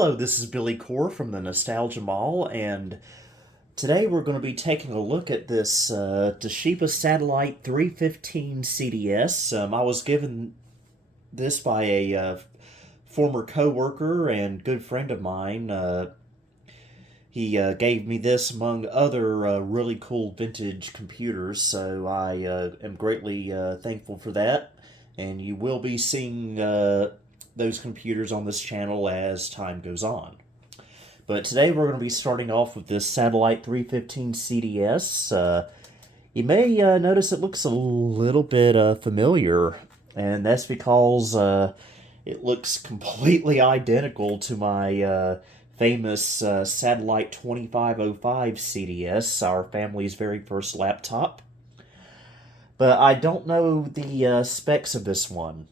Hello, this is Billy Core from the Nostalgia Mall, and today we're going to be taking a look at this Toshiba Satellite 315 CDS. I was given this by a former coworker and good friend of mine. He gave me this among other really cool vintage computers, so I am greatly thankful for that. And you will be seeing those computers on this channel as time goes on. But today we're going to be starting off with this Satellite 315 CDS. You may notice it looks a little bit familiar, and that's because it looks completely identical to my famous Satellite 2505 CDS, our family's very first laptop. But I don't know the specs of this one.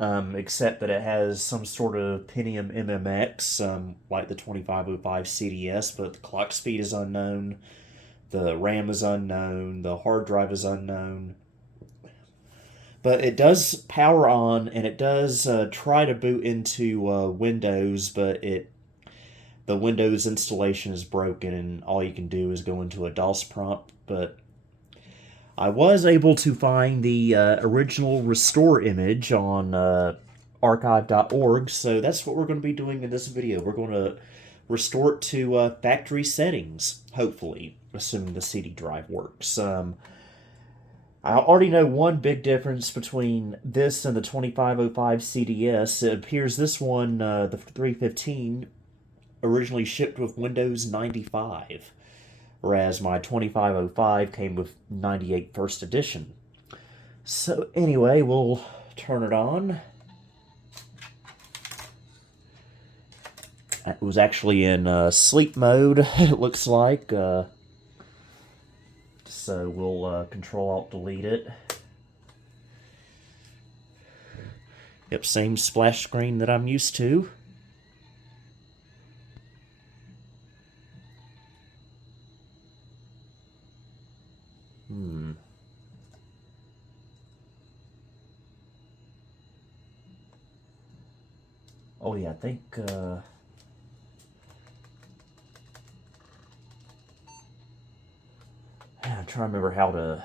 Except that it has some sort of Pentium MMX, like the 2505 CDS, but the clock speed is unknown, the RAM is unknown, the hard drive is unknown. But it does power on, and it does try to boot into Windows, but the Windows installation is broken, and all you can do is go into a DOS prompt. But I was able to find the original restore image on archive.org, so that's what we're going to be doing in this video. We're going to restore it to factory settings, hopefully, assuming the CD drive works. I already know one big difference between this and the 2505 CDS. It appears this one, the 315, originally shipped with Windows 95. Whereas my 2505 came with 98 First Edition. So anyway, we'll turn it on. It was actually in sleep mode, it looks like. So we'll Control-Alt-Delete it. Yep, same splash screen that I'm used to. Oh yeah, I think, I'm trying to remember how to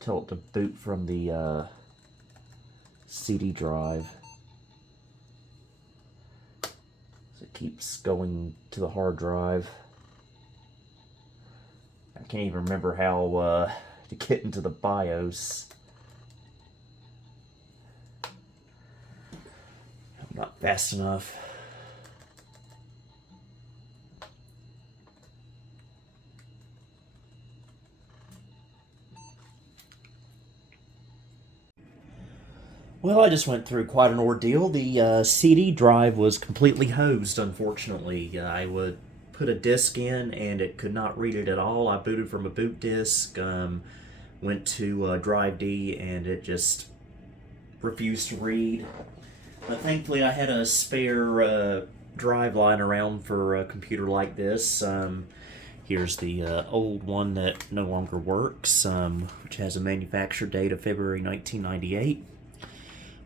tell it to boot from the CD drive. So it keeps going to the hard drive. I can't even remember how to get into the BIOS. I'm not fast enough. Well, I just went through quite an ordeal. The CD drive was completely hosed, unfortunately. I would put a disc in and it could not read it at all. I booted from a boot disk, went to drive D, and it just refused to read. But thankfully I had a spare drive lying around for a computer like this. Here's the old one that no longer works, which has a manufacture date of February 1998.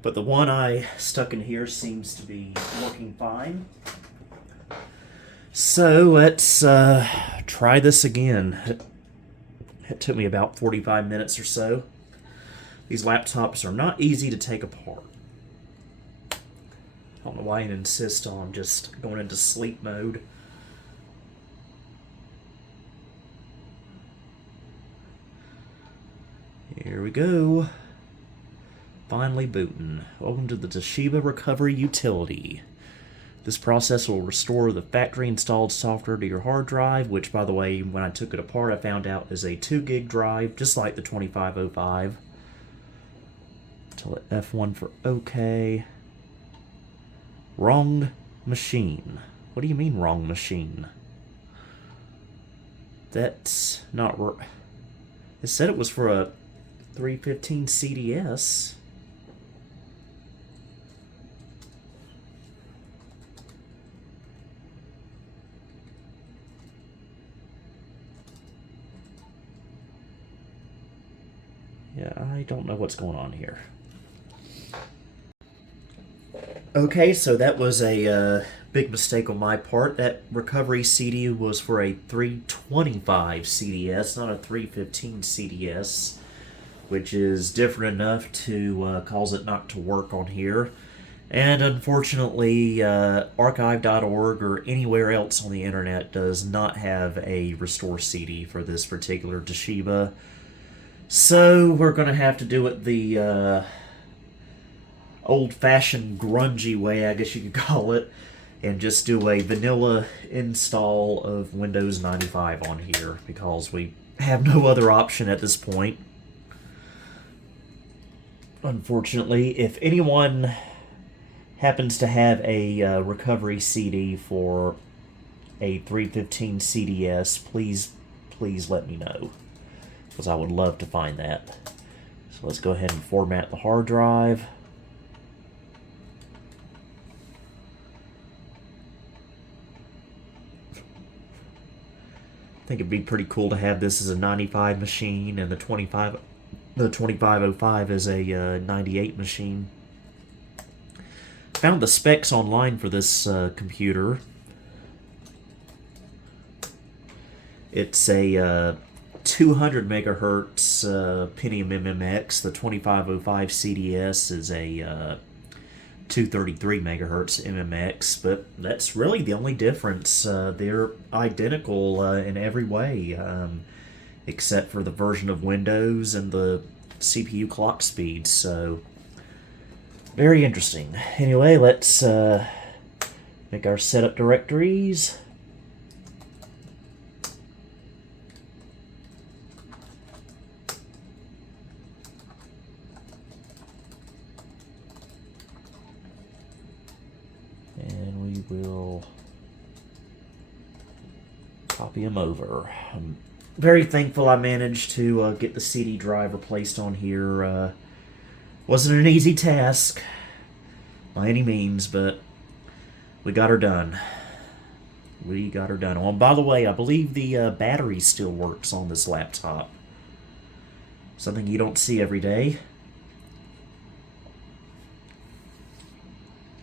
But the one I stuck in here seems to be working fine. So let's try this again. It took me about 45 minutes or so. These laptops are not easy to take apart. I don't know why I insist on just going into sleep mode. Here we go. Finally booting. Welcome to the Toshiba Recovery Utility. This process will restore the factory installed software to your hard drive, which, by the way, when I took it apart, I found out is a 2 gig drive, just like the 2505. Tell it F1 for OK. Wrong machine. What do you mean, wrong machine? That's not right. It said it was for a 315 CDS. Yeah, I don't know what's going on here. Okay, so that was a big mistake on my part. That recovery CD was for a 325 CDS, not a 315 CDS, which is different enough to cause it not to work on here. And unfortunately, archive.org or anywhere else on the internet does not have a restore CD for this particular Toshiba. So we're going to have to do it the old-fashioned grungy way, I guess you could call it, and just do a vanilla install of Windows 95 on here because we have no other option at this point. Unfortunately, if anyone happens to have a recovery CD for a 315 CDS, please let me know, because I would love to find that. So let's go ahead and format the hard drive. I think it'd be pretty cool to have this as a 95 machine and the 2505 is a 98 machine. Found the specs online for this computer. It's a 200 megahertz Pentium MMX. The 2505 CDS is a 233 megahertz MMX, but that's really the only difference. They're identical in every way, except for the version of Windows and the CPU clock speed. So very interesting. Anyway, let's make our setup directories. And we will copy them over. I'm very thankful I managed to get the CD drive replaced on here. Wasn't an easy task by any means, but we got her done. We got her done. Oh, and by the way, I believe the battery still works on this laptop. Something you don't see every day.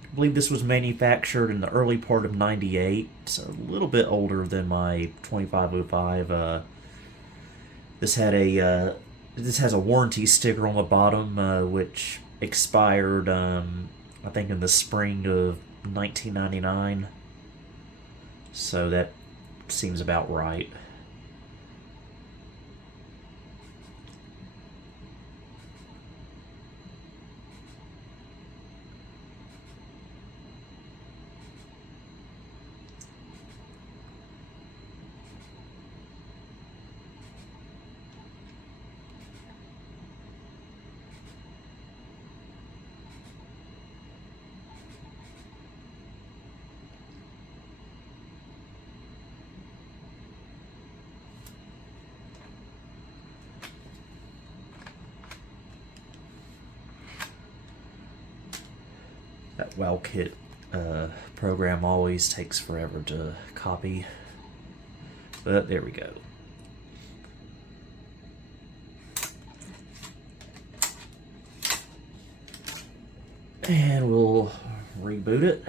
I believe this was manufactured in the early part of '98. It's a little bit older than my 2505. This has a warranty sticker on the bottom, which expired, I think, in the spring of 1999. So that seems about right. That WowKit program always takes forever to copy. But there we go. And we'll reboot it.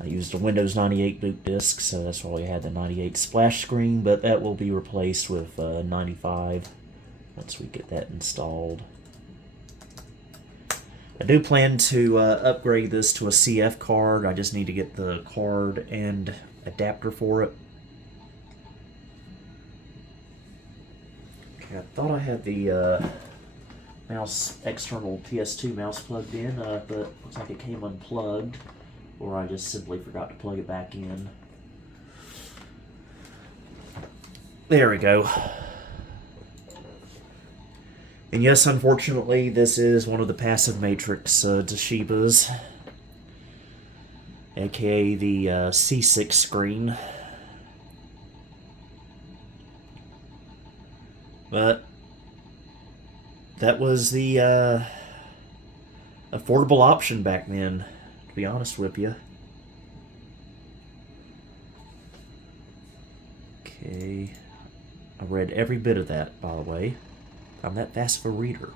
I used a Windows 98 boot disk, so that's why we had the 98 splash screen, but that will be replaced with 95 once we get that installed. I do plan to upgrade this to a CF card. I just need to get the card and adapter for it. Okay, I thought I had the external PS2 mouse plugged in, but looks like it came unplugged, or I just simply forgot to plug it back in. There we go. And yes, unfortunately, this is one of the passive matrix Toshibas, aka the C6 screen. But that was the affordable option back then, to be honest with you. Okay, I read every bit of that, by the way. I'm that fast of a reader.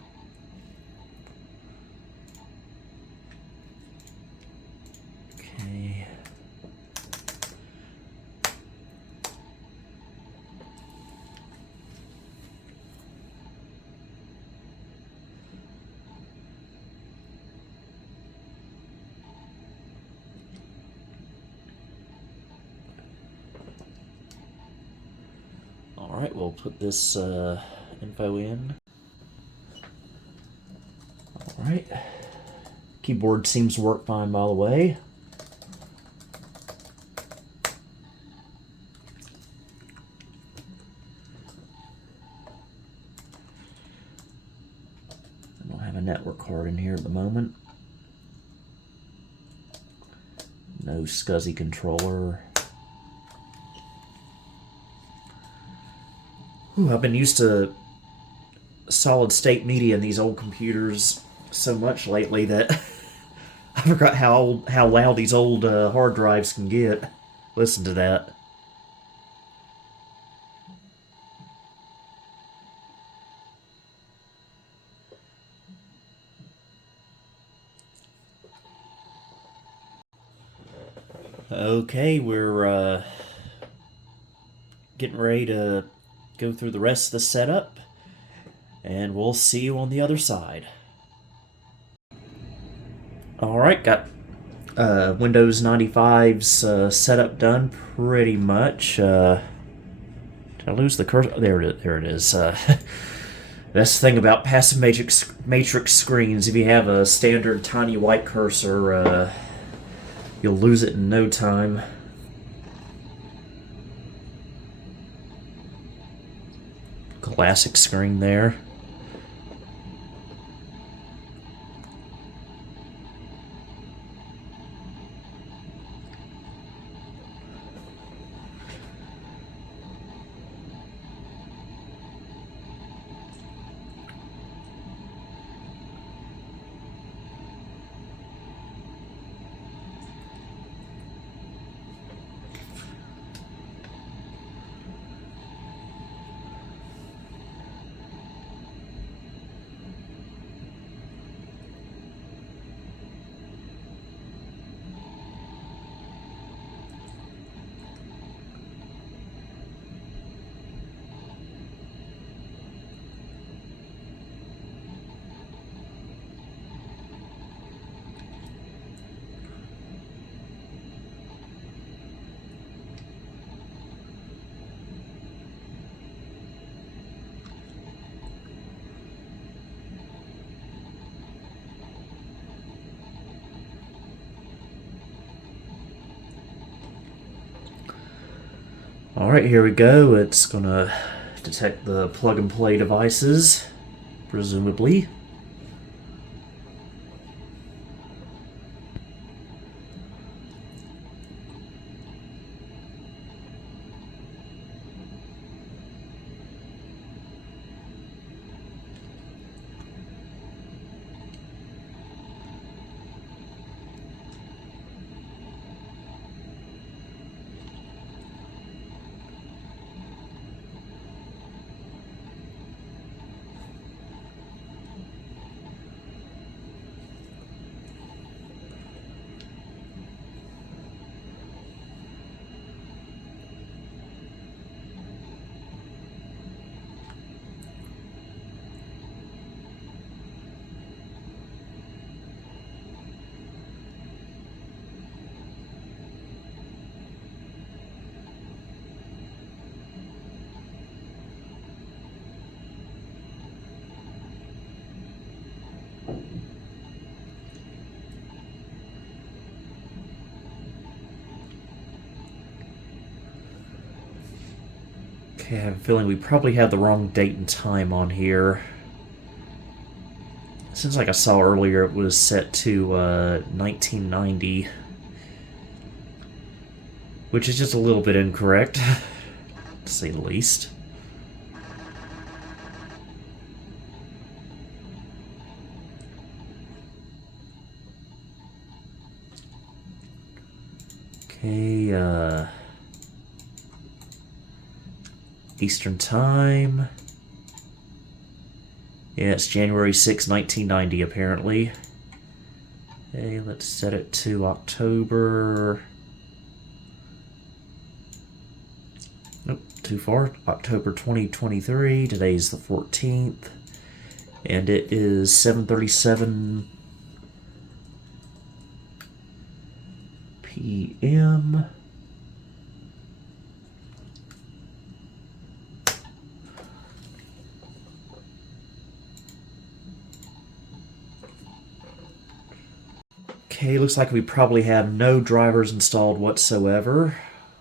put this info in. Alright. Keyboard seems to work fine, by the way. I don't have a network card in here at the moment. No SCSI controller. Ooh, I've been used to solid state media in these old computers so much lately that I forgot how loud these old hard drives can get. Listen to that. Okay, we're getting ready to go through the rest of the setup, and we'll see you on the other side. Alright, got Windows 95's setup done pretty much. Did I lose the cursor? There it is. That's the thing about passive matrix screens. If you have a standard tiny white cursor, you'll lose it in no time. Classic screen there. Alright, here we go. It's gonna detect the plug-and-play devices, presumably. Okay, I have a feeling we probably had the wrong date and time on here. Seems like I saw earlier it was set to 1990, which is just a little bit incorrect, to say the least. Okay, Eastern Time. Yeah, it's January 6, 1990, apparently. Okay, let's set it to October. Nope, too far. October 2023. Today's the 14th. And it is 7:37 p.m. Okay, looks like we probably have no drivers installed whatsoever.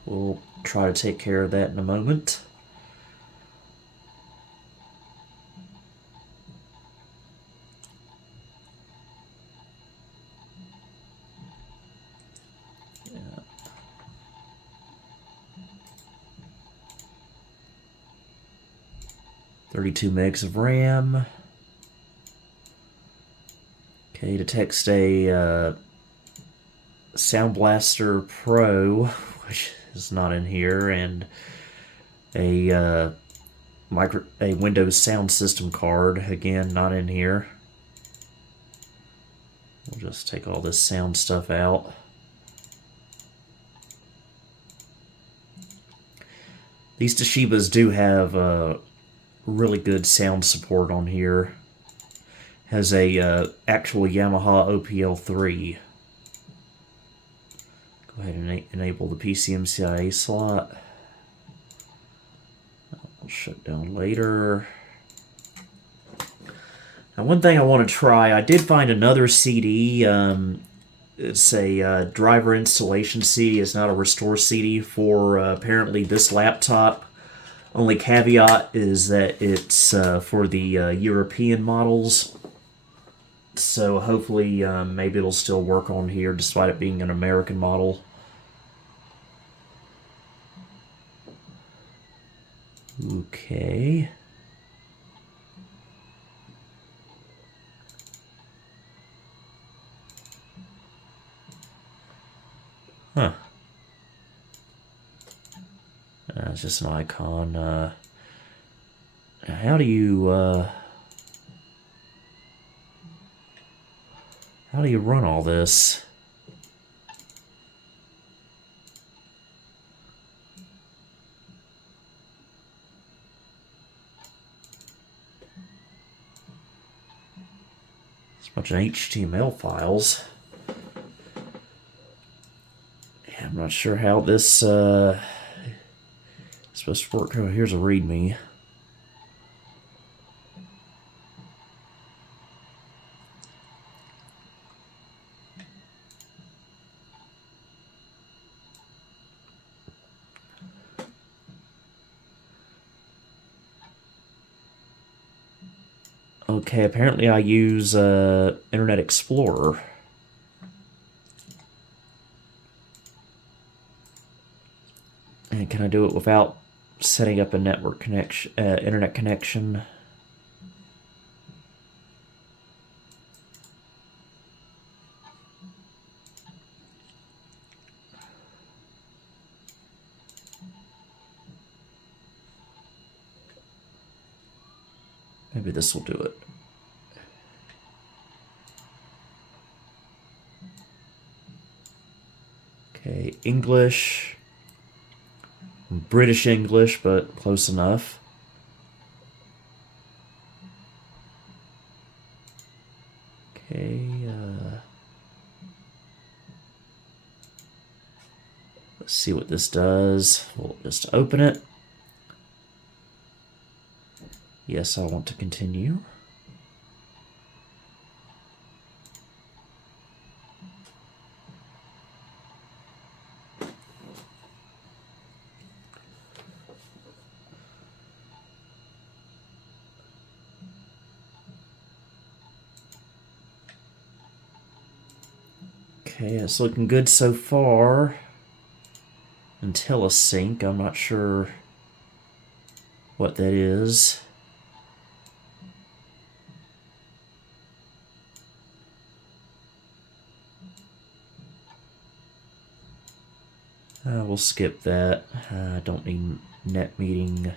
We'll try to take care of that in a moment. Yeah. 32 megs of RAM. Okay, to text a Sound Blaster Pro, which is not in here, and a Windows sound system card, again not in here. We'll just take all this sound stuff out. These Toshibas do have really good sound support on here. Has a actual Yamaha OPL3. Go ahead and enable the PCMCIA slot. I'll shut down later. Now, one thing I want to try, I did find another CD. It's a driver installation CD. It's not a restore CD for apparently this laptop. Only caveat is that it's for the European models. So hopefully maybe it'll still work on here despite it being an American model. Okay. Huh. It's just an icon. How do you run all this? It's a bunch of HTML files. Yeah, I'm not sure how this is supposed to work. Oh, here's a README. Okay, apparently I use Internet Explorer. And can I do it without setting up a network connection, internet connection? Maybe this will do it. Okay, English. British English, but close enough. Okay, let's see what this does. We'll just open it. Yes, I want to continue. Okay, it's looking good so far. Until a sync, I'm not sure what that is. We'll skip that. I don't need net meeting.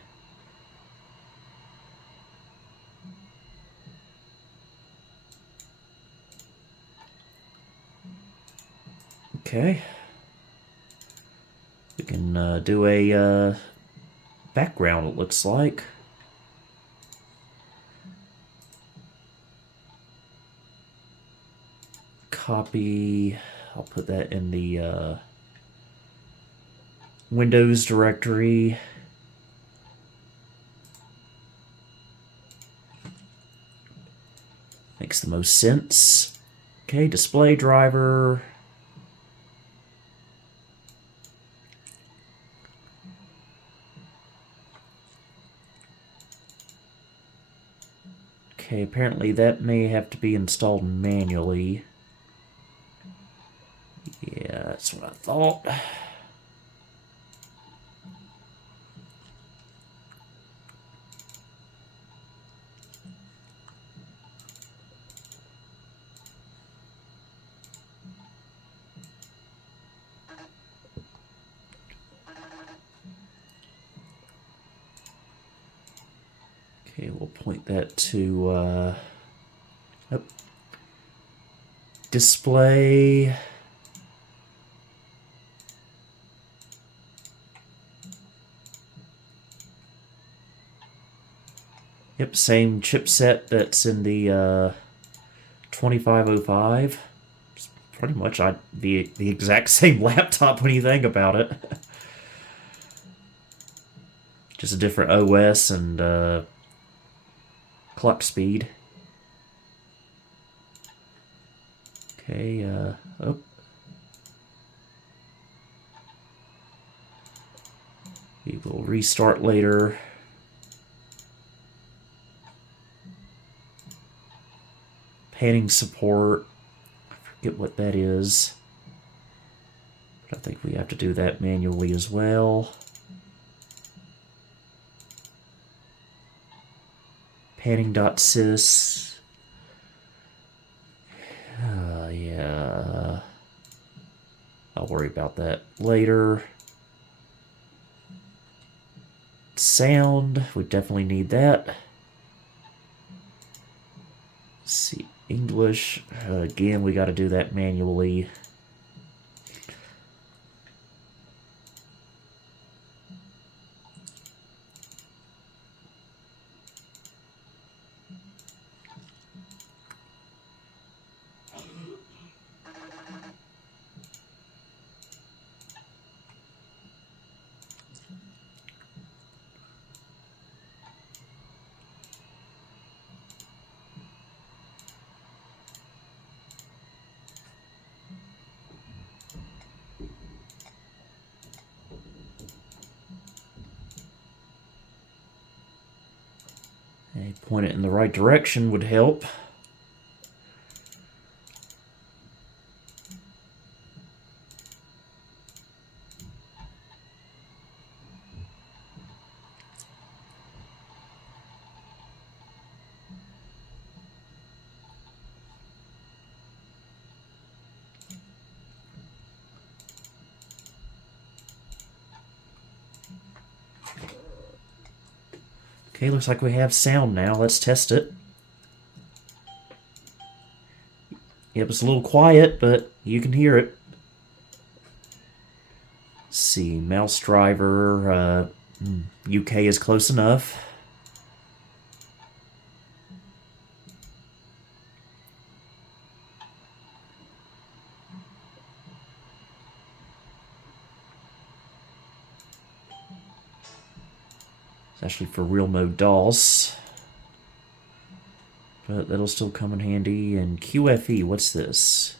Okay. We can do a background, it looks like. Copy. I'll put that in the Windows directory. Makes the most sense. Okay, display driver. Okay, apparently that may have to be installed manually. Yeah, that's what I thought. Okay, we'll point that to oh, display. Yep, same chipset that's in the 2505. It's pretty much the exact same laptop when you think about it. Just a different OS and clock speed. Okay, oh. We will restart later. Panning support. I forget what that is. But I think we have to do that manually as well. Panning.sys. Yeah. I'll worry about that later. Sound. We definitely need that. Let's see. English. Again, we got to do that manually. Point it in the right direction would help. Okay, looks like we have sound now. Let's test it. It was a little quiet, but you can hear it. Let's see, mouse driver, UK is close enough. It's actually for real mode DOS. But that'll still come in handy. And QFE, what's this?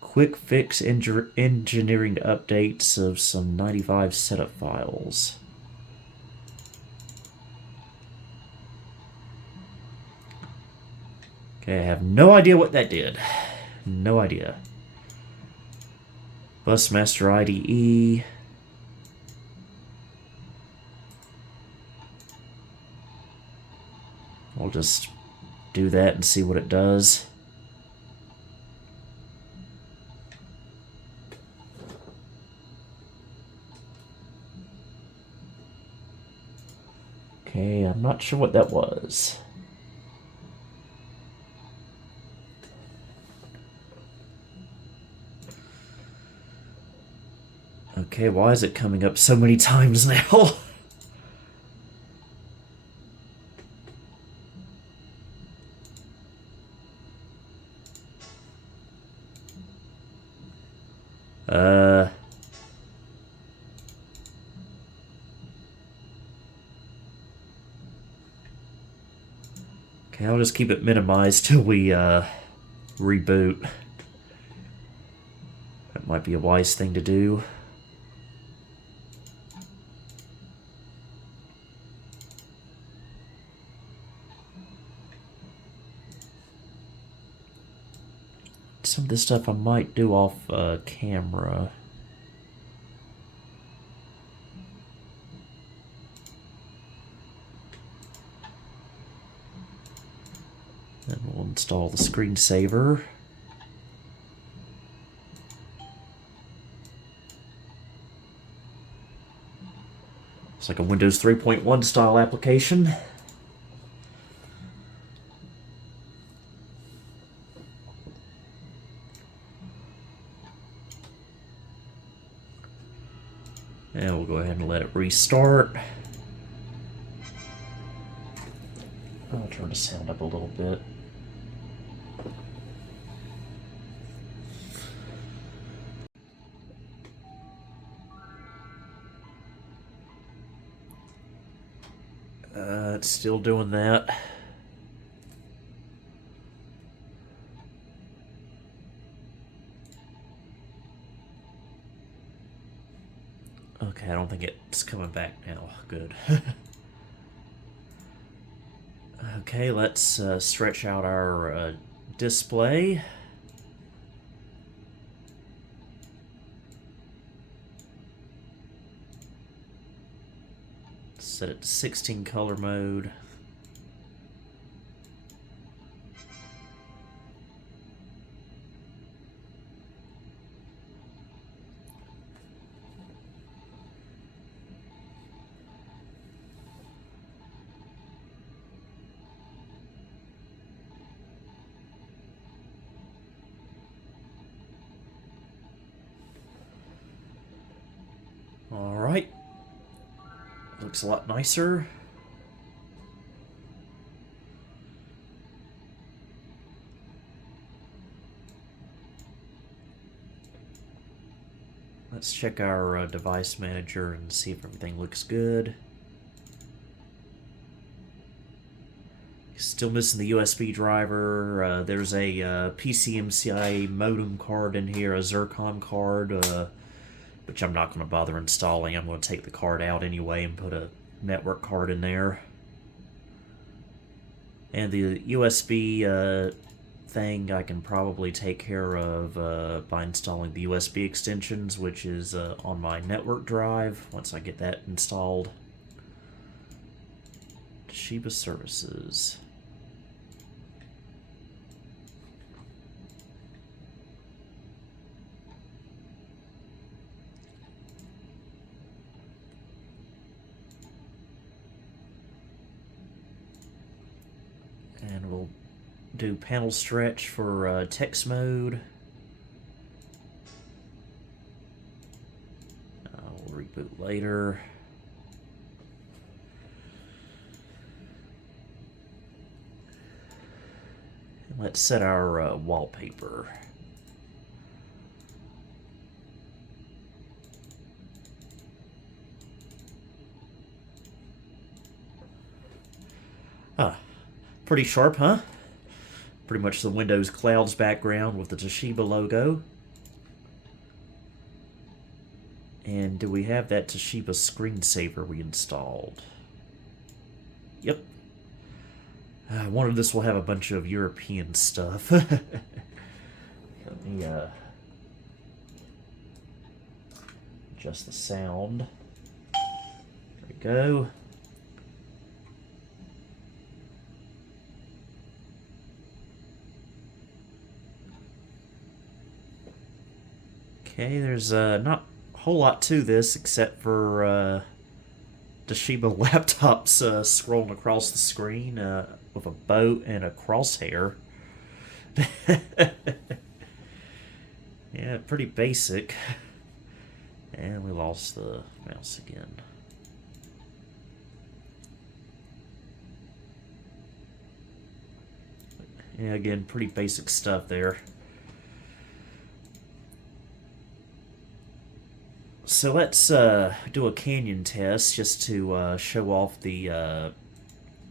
Quick fix engineering updates of some 95 setup files. Okay, I have no idea what that did. No idea. Busmaster IDE. We'll just do that and see what it does. Okay, I'm not sure what that was. Okay, why is it coming up so many times now? Okay, I'll just keep it minimized till we reboot. That might be a wise thing to do. Some of this stuff I might do off camera. Then we'll install the screensaver. It's like a Windows 3.1 style application. And we'll go ahead and let it restart. I'll turn the sound up a little bit. It's still doing that. Okay, I don't think it's coming back now. Good. Okay, let's stretch out our display. Set it to 16 color mode. All right. Looks a lot nicer. Let's check our device manager and see if everything looks good. Still missing the USB driver. There's a PCMCI modem card in here, a Zircon card, which I'm not going to bother installing. I'm going to take the card out anyway and put a network card in there. And the USB thing I can probably take care of by installing the USB extensions, which is on my network drive once I get that installed. Toshiba services. And we'll do panel stretch for text mode. We'll reboot later. And let's set our wallpaper. Pretty sharp, huh? Pretty much the Windows Clouds background with the Toshiba logo. And do we have that Toshiba screensaver we installed? Yep. One of this will have a bunch of European stuff. Let me adjust the sound. There we go. Okay, there's not a whole lot to this except for Toshiba laptops scrolling across the screen with a boat and a crosshair. Yeah, pretty basic. And we lost the mouse again. Yeah, again, pretty basic stuff there. So let's do a canyon test just to show off the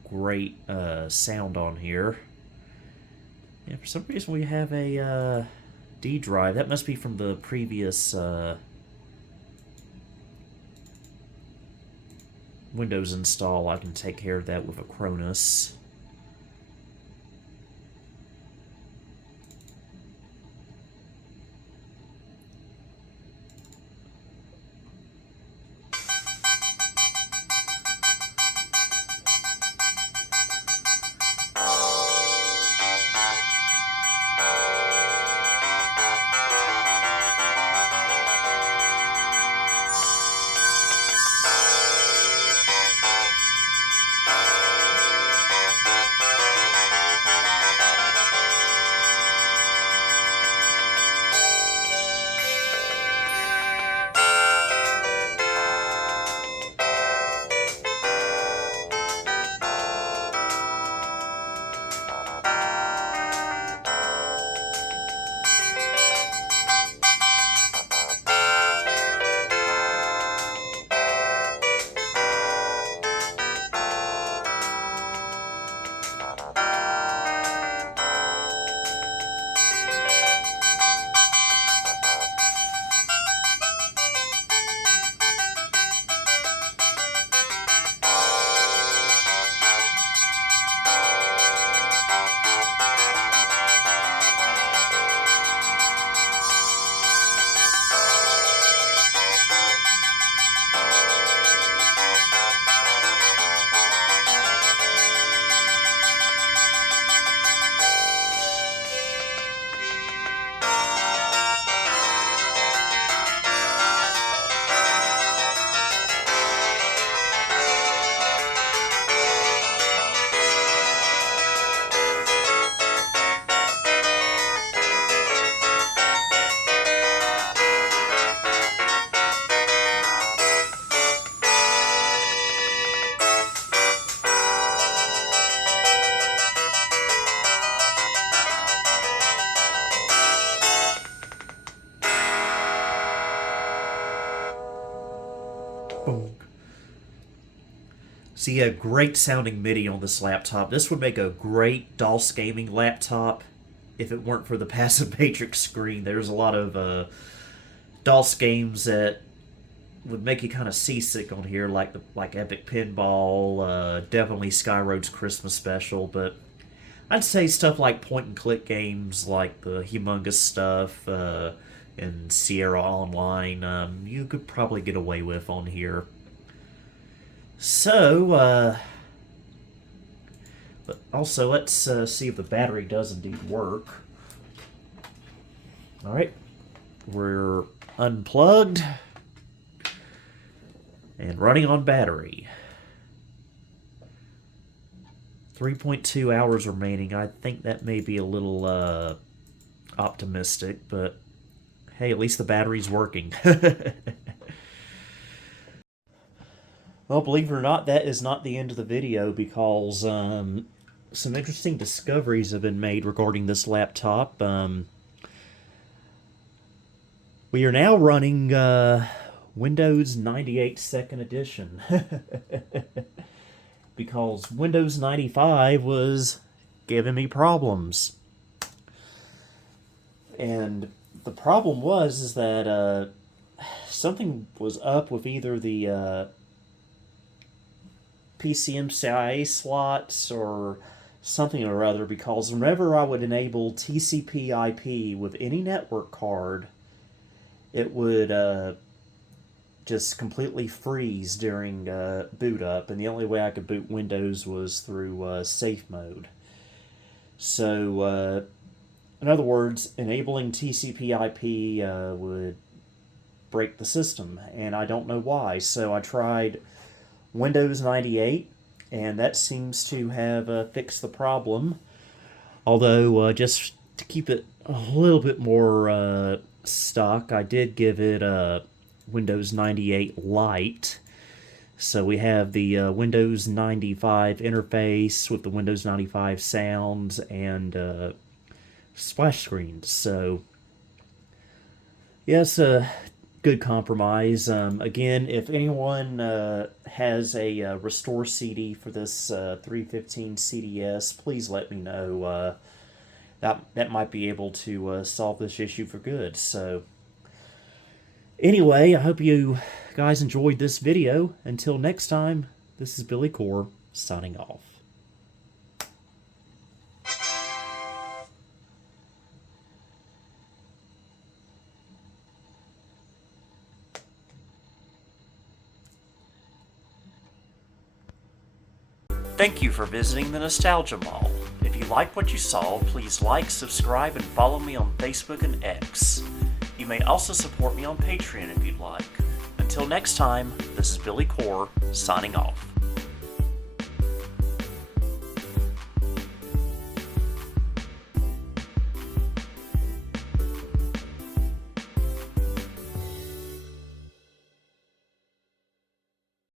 great sound on here. Yeah, for some reason we have a D drive. That must be from the previous Windows install. I can take care of that with Acronis. Boom. So yeah, great sounding MIDI on this laptop. This would make a great DOS gaming laptop if it weren't for the passive matrix screen. There's a lot of DOS games that would make you kind of seasick on here, like Epic Pinball, definitely Skyroad's Christmas Special, but I'd say stuff like point and click games like the Humongous stuff and Sierra Online, you could probably get away with on here. So, but also let's see if the battery does indeed work. All right, we're unplugged and running on battery. 3.2 hours remaining. I think that may be a little optimistic, but hey, at least the battery's working. Well, believe it or not, that is not the end of the video because some interesting discoveries have been made regarding this laptop. We are now running Windows 98 Second Edition because Windows 95 was giving me problems. And the problem is that something was up with either the PCMCIA slots or something or other, because whenever I would enable TCP/IP with any network card, it would just completely freeze during boot up, and the only way I could boot Windows was through safe mode. So, in other words, enabling TCP/IP would break the system, and I don't know why. So I tried Windows 98, and that seems to have fixed the problem. Although, just to keep it a little bit more stock, I did give it Windows 98 Lite. So we have the Windows 95 interface with the Windows 95 sounds and splash screens. So, yes, good compromise. Again, if anyone has a restore CD for this 315 CDS, please let me know. that might be able to solve this issue for good. So anyway, I hope you guys enjoyed this video. Until next time, this is Billy Core signing off. Thank you for visiting the Nostalgia Mall. If you liked what you saw, please like, subscribe, and follow me on Facebook and X. You may also support me on Patreon if you'd like. Until next time, this is Billy Core, signing off.